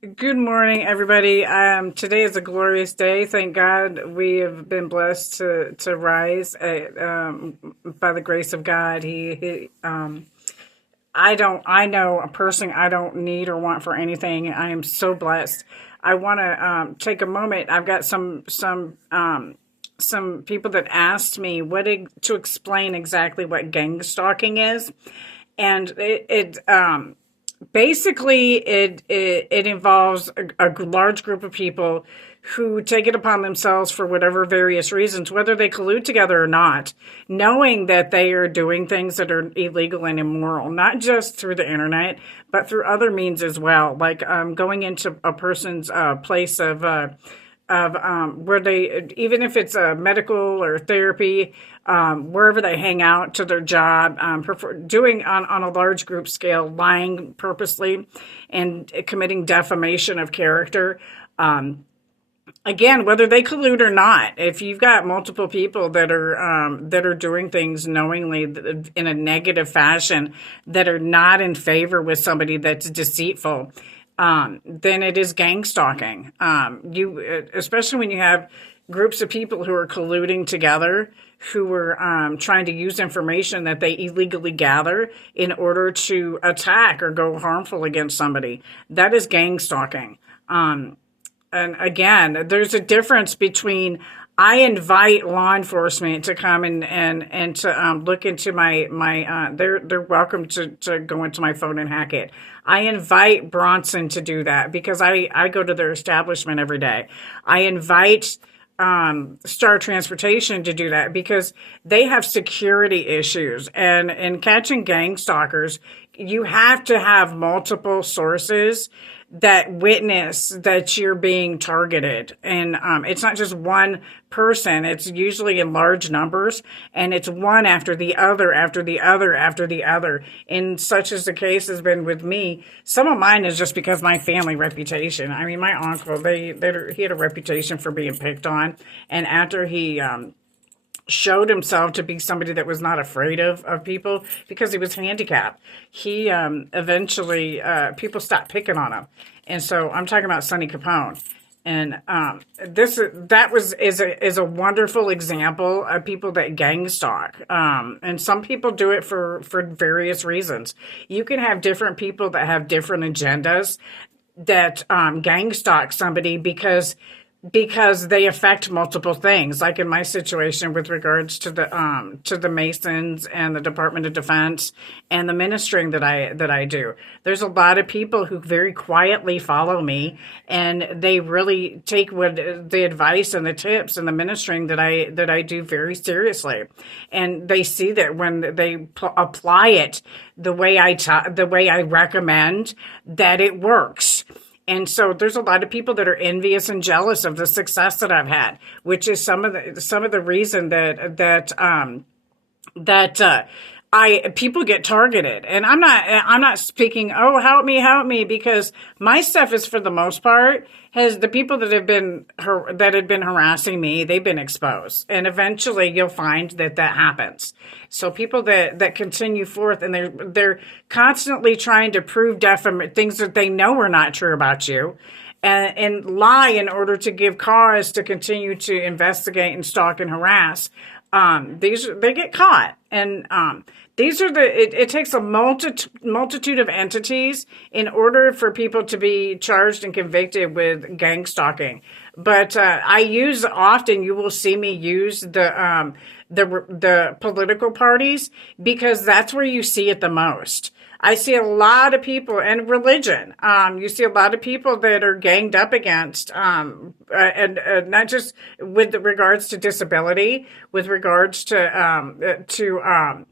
Good morning, everybody. Today is a glorious day. Thank God we have been blessed to rise by the grace of God. I know a person I don't need or want for anything. I am so blessed. I want to take a moment. I've got some people that asked me to explain exactly what gang stalking is, and basically it involves a large group of people who take it upon themselves for whatever various reasons, whether they collude together or not, knowing that they are doing things that are illegal and immoral, not just through the internet, but through other means as well, like going into a person's place of where they, even if it's a medical or therapy, wherever they hang out, to their job, doing on a large group scale, lying purposely and committing defamation of character. Again, whether they collude or not, if you've got multiple people that are doing things knowingly in a negative fashion, that are not in favor with somebody that's deceitful, then it is gang stalking. Especially when you have groups of people who are colluding together, who are trying to use information that they illegally gather in order to attack or go harmful against somebody. That is gang stalking. And again, there's a difference between I invite law enforcement to come and to look into they're welcome to go into my phone and hack it. I invite Bronson to do that because I go to their establishment every day. I invite Star Transportation to do that because they have security issues, and in catching gang stalkers, you have to have multiple sources that witness that you're being targeted. And it's not just one person, it's usually in large numbers, and it's one after the other, after the other, after the other. And such as the case has been with me, some of mine is just because my family reputation. I mean, my uncle, he had a reputation for being picked on. And after he showed himself to be somebody that was not afraid of people because he was handicapped, he eventually people stopped picking on him. And so I'm talking about Sonny Capone. And is a wonderful example of people that gang stalk. And some people do it for various reasons. You can have different people that have different agendas that gang stalk somebody because they affect multiple things, like in my situation with regards to the Masons and the Department of Defense and the ministering that I do. There's a lot of people who very quietly follow me, and they really take what the advice and the tips and the ministering that I do very seriously, and they see that when they apply it the way the way I recommend, that it works. And so there's a lot of people that are envious and jealous of the success that I've had, which is some of the reason that people get targeted. And I'm not speaking, oh, help me, because my stuff is, for the most part, has the people that had been harassing me, they've been exposed. And eventually you'll find that happens. So people that continue forth, and they're constantly trying to prove things that they know are not true about you, and lie in order to give cause to continue to investigate and stalk and harass. They get caught. And it takes a multitude of entities in order for people to be charged and convicted with gang stalking. But you will see me use the political parties, because that's where you see it the most. I see a lot of people, and religion. You see a lot of people that are ganged up against, and not just with regards to disability, with regards to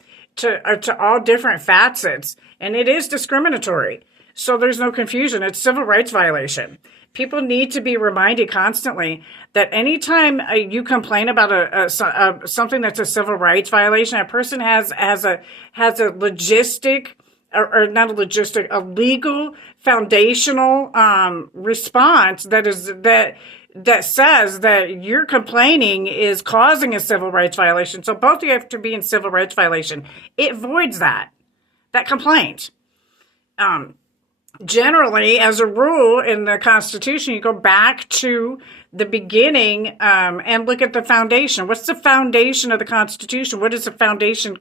all different facets, and it is discriminatory. So there's no confusion. It's civil rights violation. People need to be reminded constantly that anytime you complain about something that's a civil rights violation, a person has a logistic, or not a logistic, a legal foundational response that says that your complaining is causing a civil rights violation. So both you have to be in civil rights violation. It voids that complaint. generally, as a rule in the Constitution, you go back to the beginning and look at the foundation. What's the foundation of the Constitution? What is the foundation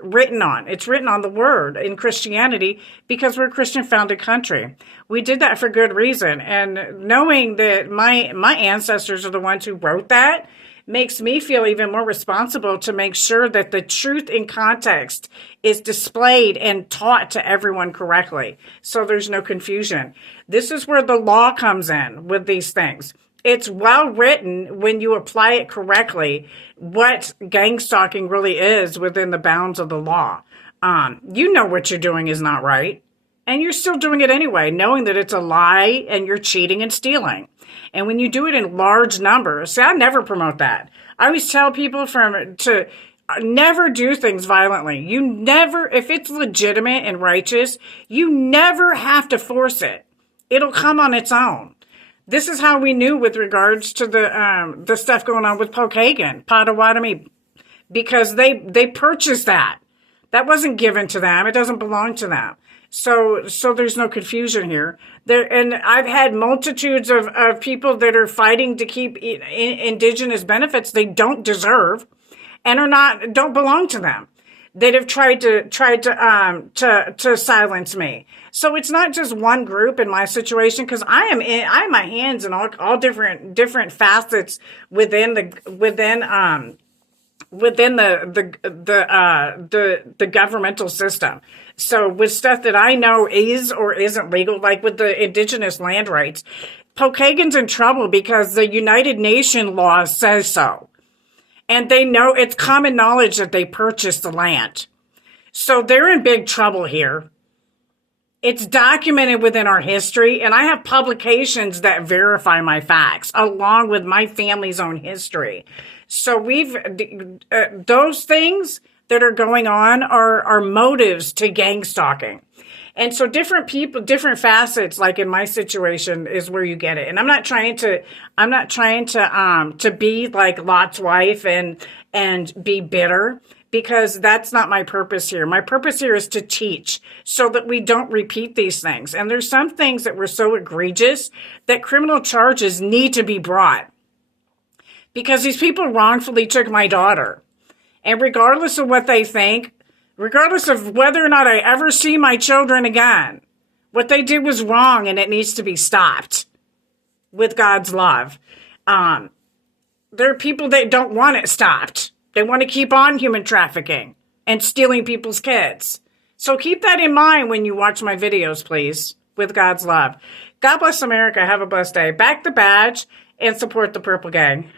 written on? It's written on the Word in Christianity because we're a Christian founded country. We did that for good reason. And knowing that my ancestors are the ones who wrote that makes me feel even more responsible to make sure that the truth in context is displayed and taught to everyone correctly, so there's no confusion. This is where the law comes in with these things. It's well written when you apply it correctly, what gang stalking really is within the bounds of the law. You know what you're doing is not right, and you're still doing it anyway, knowing that it's a lie and you're cheating and stealing. And when you do it in large numbers, see, I never promote that. I always tell people to never do things violently. You never, if it's legitimate and righteous, you never have to force it. It'll come on its own. This is how we knew with regards to the stuff going on with Potawatomi, because they purchased that. That wasn't given to them. It doesn't belong to them. So there's no confusion here. And I've had multitudes of people that are fighting to keep indigenous benefits they don't deserve and don't belong to them, that have tried to silence me. So it's not just one group in my situation, because I have my hands in all different facets within the governmental system. So with stuff that I know is or isn't legal, like with the indigenous land rights, Pokagon's in trouble because the United Nations law says so. And they know, it's common knowledge that they purchased the land. So they're in big trouble here. It's documented within our history, and I have publications that verify my facts, along with my family's own history. So those things that are going on are motives to gang stalking. And so different people, different facets, like in my situation, is where you get it. And I'm not trying to be like Lot's wife and be bitter, because that's not my purpose here. My purpose here is to teach so that we don't repeat these things. And there's some things that were so egregious that criminal charges need to be brought, because these people wrongfully took my daughter. And regardless of what they think, regardless of whether or not I ever see my children again, what they did was wrong, and it needs to be stopped with God's love. There are people that don't want it stopped. They want to keep on human trafficking and stealing people's kids. So keep that in mind when you watch my videos, please, with God's love. God bless America. Have a blessed day. Back the badge and support the Purple Gang.